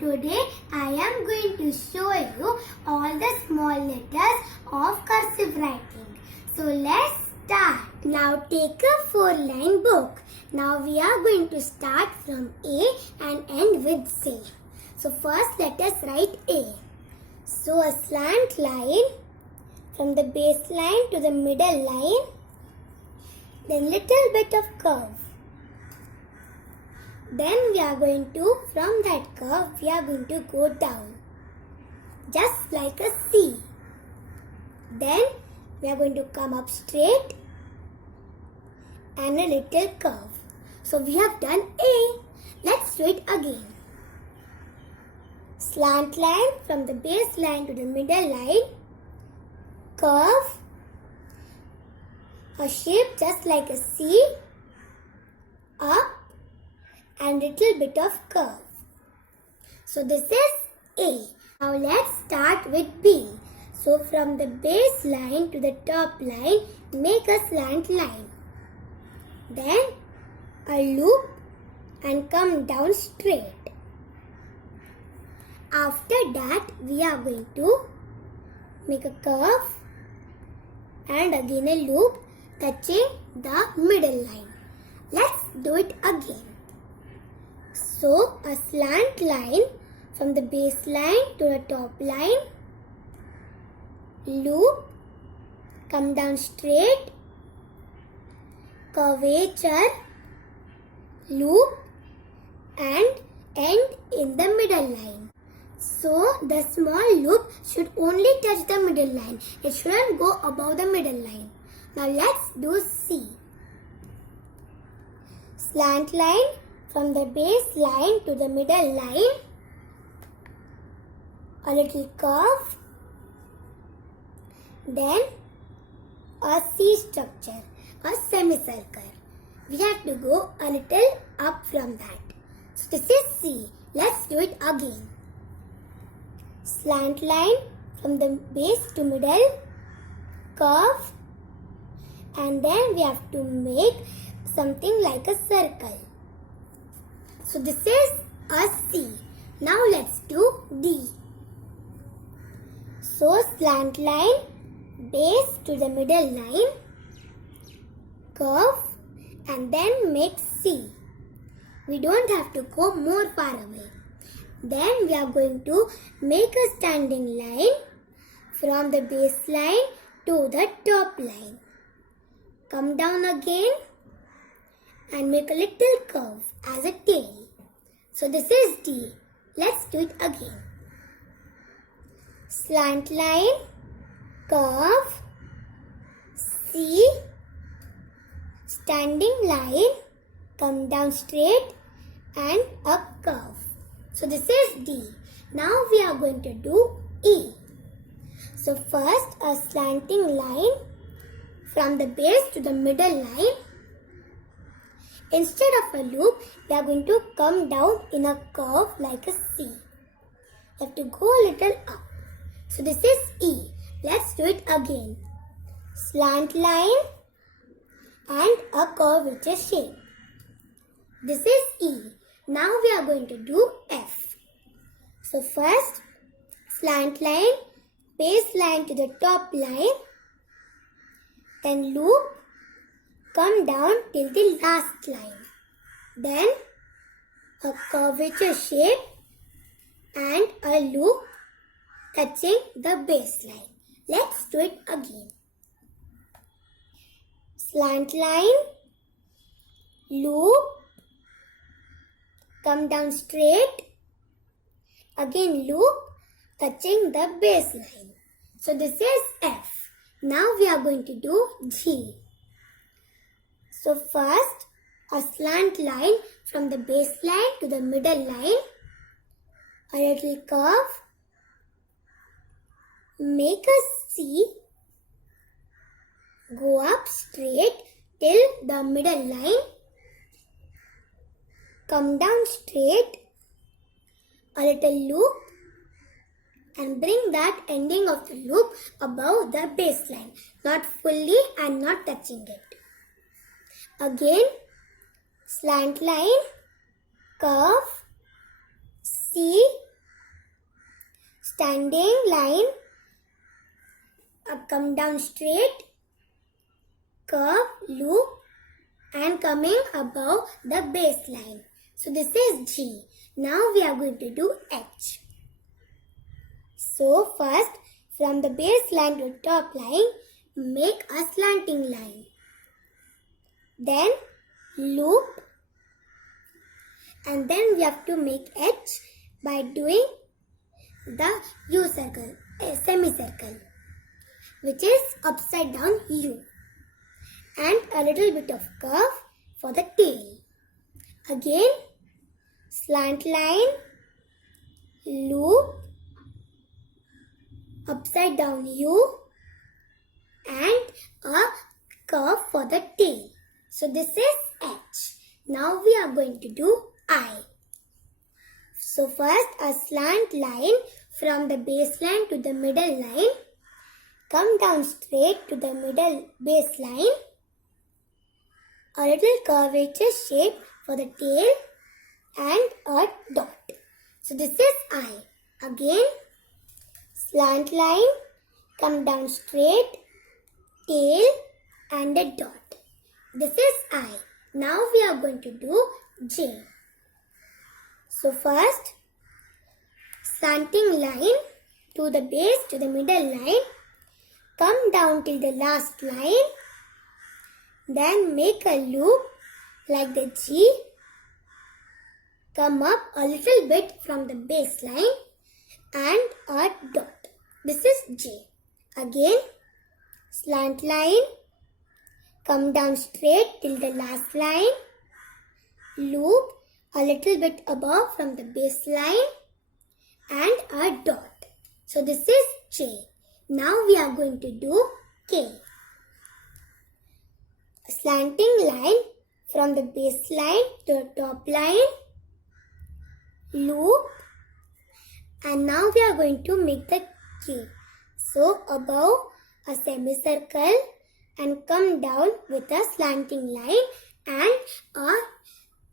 today I am going to show you all the small letters of cursive writing. So let's start. Now take a 4-line book. Now we are going to start from A and end with Z. So first let us write A. So a slant line from the base line to the middle line, then little bit of curve. Then we are going to, from that curve, we are going to go down, just like a C. Then we are going to come up straight and a little curve. So we have done A. Let's do it again. Slant line from the base line to the middle line, curve, a shape just like a C, up, and little bit of curve. So this is A. Now let's start with B. So from the base line to the top line, make a slant line. Then a loop and come down straight. After that, we are going to make a curve and again a loop touching the middle line. Let's do it again. So, a slant line from the base line to the top line, loop, come down straight, curvature, loop and end in the middle line. So, the small loop should only touch the middle line. It shouldn't go above the middle line. Now, let's do C. Slant line from the base line to the middle line, a little curve, then a C structure, a semicircle. We have to go a little up from that. So this is C. Let's do it again. Slant line from the base to middle, curve, and then we have to make something like a circle. So this is a C. Now let's do D. So slant line, base to the middle line, curve and then make C. We don't have to go more far away. Then we are going to make a standing line from the base line to the top line. Come down again and make a little curve as a tail. So this is D. Let's do it again. Slant line, curve, C, standing line, come down straight and up curve. So this is D. Now we are going to do E. So first a slanting line from the base to the middle line. Instead of a loop, we are going to come down in a curve like a C. You have to go a little up. So this is E. Let's do it again. Slant line and a curve with a shape. This is E. Now we are going to do F. So first, slant line, base line to the top line, then loop, come down till the last line. Then a curvature shape and a loop touching the base line. Let's do it again. Slant line, loop, come down straight, again loop touching the base line. So this is F. Now we are going to do G. So first, a slant line from the base line to the middle line, a little curve, make a C, go up straight till the middle line, come down straight, a little loop, and bring that ending of the loop above the baseline, not fully and not touching it. Again, slant line, curve, C, standing line, come down straight, curve, loop, and coming above the baseline. So this is G. Now we are going to do H. So first, from the baseline to top line, make a slanting line. Then loop, and then we have to make H by doing the U circle, a semicircle, which is upside down U, and a little bit of curve for the tail. Again, slant line, loop, upside down U, and a curve for the tail. So this is H. Now we are going to do I. So first, a slant line from the baseline to the middle line. Come down straight to the middle baseline. A little curvature shape for the tail and a dot. So this is I. Again, slant line, come down straight, tail and a dot. This is I. Now we are going to do J. So first, slanting line to the base to the middle line. Come down till the last line. Then make a loop like the G. Come up a little bit from the baseline and a dot. This is J. Again, slant line. Come down straight till the last line. Loop a little bit above from the baseline and a dot. So this is J. Now we are going to do K. A slanting line from the baseline to the top line. Loop. And now we are going to make the K. So above a semicircle and come down with a slanting line and a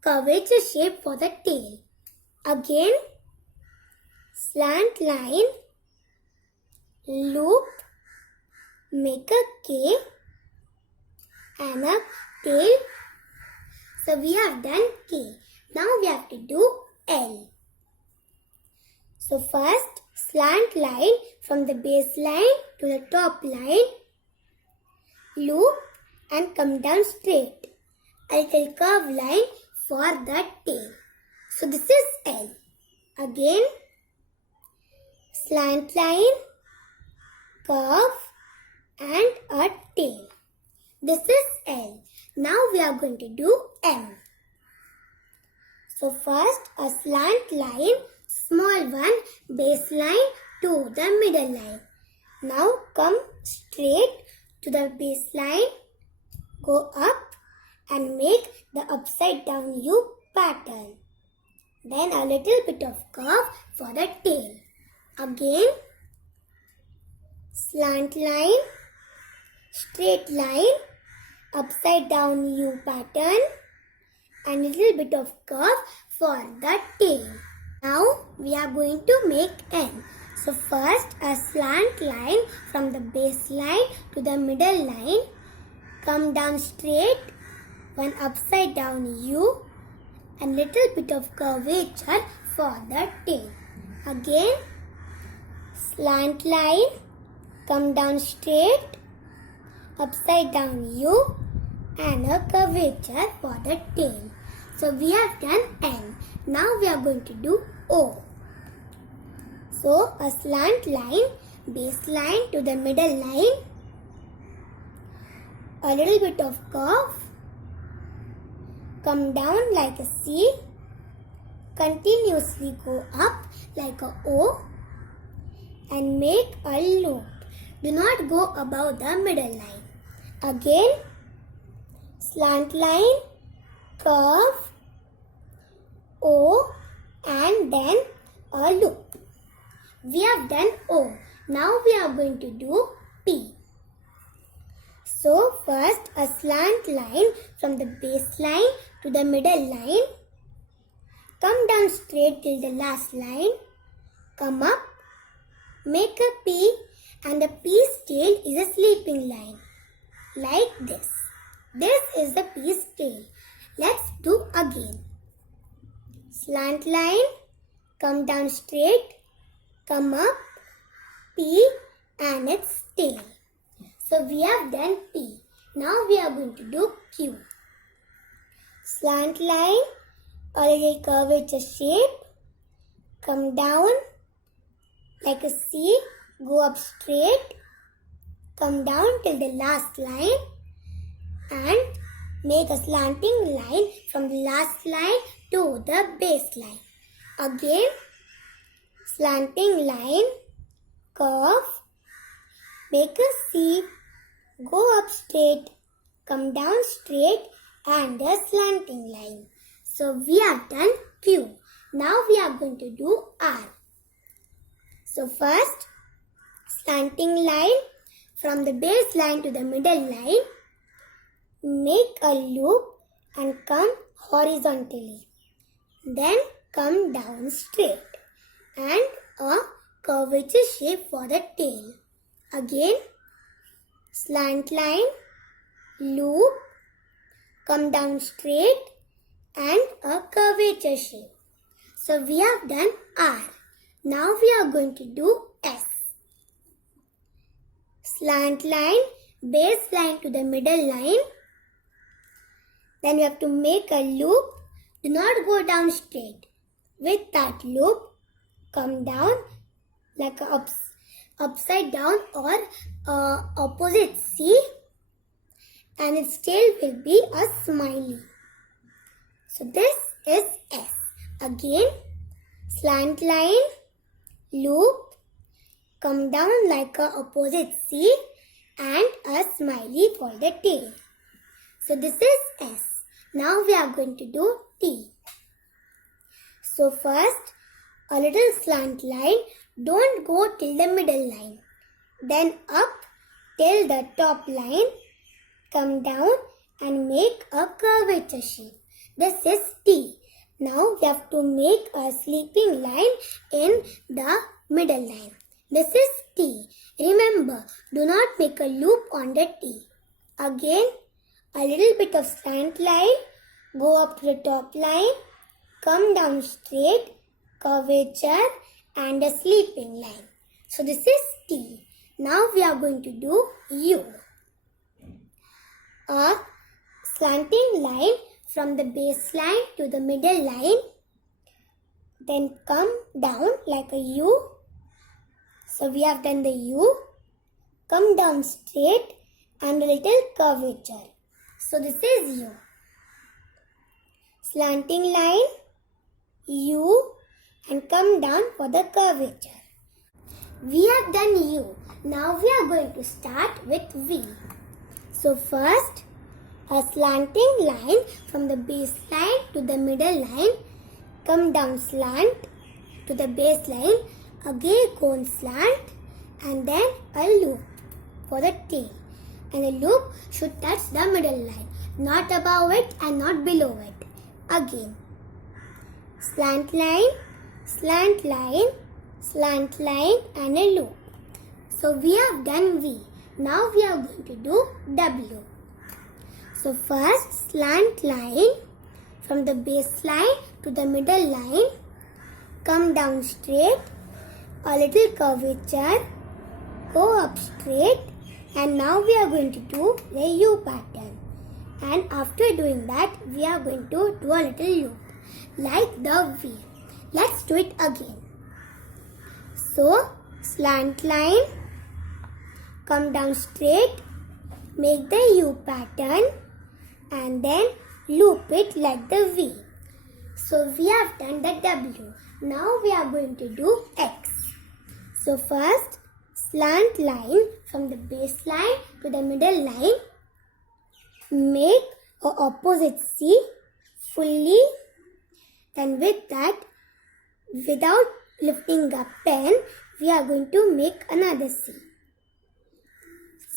curvature shape for the tail. Again, slant line, loop, make a K and a tail. So we have done K. Now we have to do L. So first, slant line from the baseline to the top line. Loop and come down straight. A little curve line for the tail. So this is L. Again, slant line, curve and a tail. This is L. Now we are going to do M. So first, a slant line, small one, baseline to the middle line. Now come straight to the baseline, go up and make the upside down U pattern. Then a little bit of curve for the tail. Again, slant line, straight line, upside down U pattern and a little bit of curve for the tail. Now we are going to make N. So first, a slant line from the baseline to the middle line. Come down straight, one upside down U and little bit of curvature for the tail. Again, slant line, come down straight, upside down U and a curvature for the tail. So we have done N. Now we are going to do O. So a slant line, baseline to the middle line, a little bit of curve, come down like a C, continuously go up like a O and make a loop. Do not go above the middle line. Again, slant line, curve, O and then a loop. We have done O. Now we are going to do P. So first, a slant line from the baseline to the middle line. Come down straight till the last line. Come up make a P, and the P's tail is a sleeping line. Like this. This is the P's tail. Let's do again. Slant line, come down straight, come up, P and its tail. So we have done P. Now we are going to do Q. Slant line, a little curvature shape, come down like a C, go up straight, come down till the last line and make a slanting line from the last line to the base line. Again, slanting line, curve, make a C, go up straight, come down straight and a slanting line. So we have done Q. Now we are going to do R. So first, slanting line from the base line to the middle line, make a loop and come horizontally. Then come down straight and a curvature shape for the tail. Again, slant line, loop, come down straight and a curvature shape. So we have done R. Now we are going to do S. Slant line, base line to the middle line. Then you have to make a loop. Do not go down straight. With that loop, come down like a upside down or opposite C, and its tail will be a smiley. So this is S. Again, slant line, loop, come down like a opposite C and a smiley for the tail. So this is S. Now we are going to do T. So first, a little slant line. Don't go till the middle line. Then up till the top line. Come down and make a curvature shape. This is T. Now we have to make a sleeping line in the middle line. This is T. Remember, do not make a loop on the T. Again, a little bit of slant line, go up to the top line, come down straight, curvature and a sleeping line. So this is T. Now we are going to do U. A slanting line from the base line to the middle line, then come down like a U. So we have done the U, come down straight and a little curvature. So this is U. Slanting line, U and come down for the curvature. We have done U. Now we are going to start with V. So first, a slanting line from the base line to the middle line, come down slant to the base line, again go on slant and then a loop for the tail. And the loop should touch the middle line, not above it and not below it. Again, slant line, slant line, slant line and a loop. So we have done V. Now we are going to do W. So first, slant line from the base line to the middle line, come down straight, a little curvature, go up straight, and now we are going to do the U pattern. And after doing that, we are going to do a little loop like the V. Let's do it again. So, slant line, come down straight, make the U pattern and then loop it like the V. So we have done the W. Now we are going to do X. So first, slant line from the base line to the middle line, make a opposite C fully, then with that, without lifting a pen, we are going to make another C.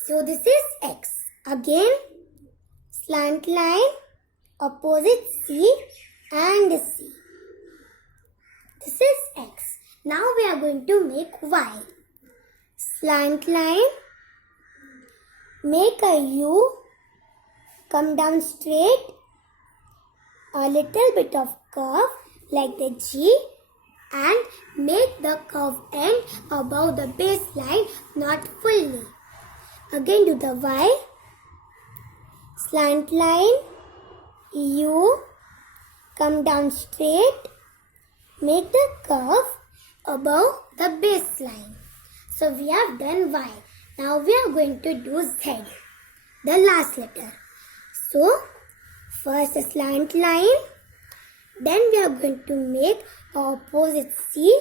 So this is X. Again, slant line, opposite C and C. This is X. Now we are going to make Y. slant line, make a U, come down straight, a little bit of curve like the G, and make the curve end above the baseline, not fully. Again do the Y, slant line, U, come down straight, make the curve above the baseline. So we have done Y. Now we are going to do Z, the last letter. So first a slant line, then we are going to make opposite C.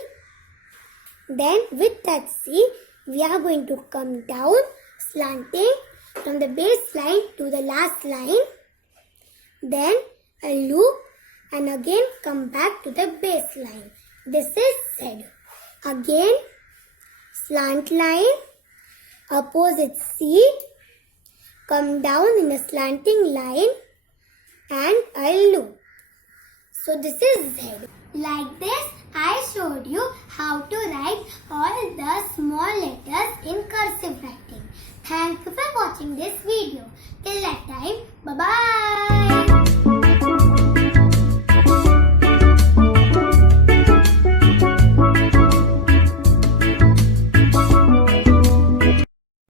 Then with that C, we are going to come down slanting from the baseline to the last line. Then a loop and again come back to the baseline. This is Z. Again slant line, opposite C, come down in a slanting line and a loop. So this is Z. Like this, I showed you how to write all the small letters in cursive writing. Thank you for watching this video. Till that time, bye-bye.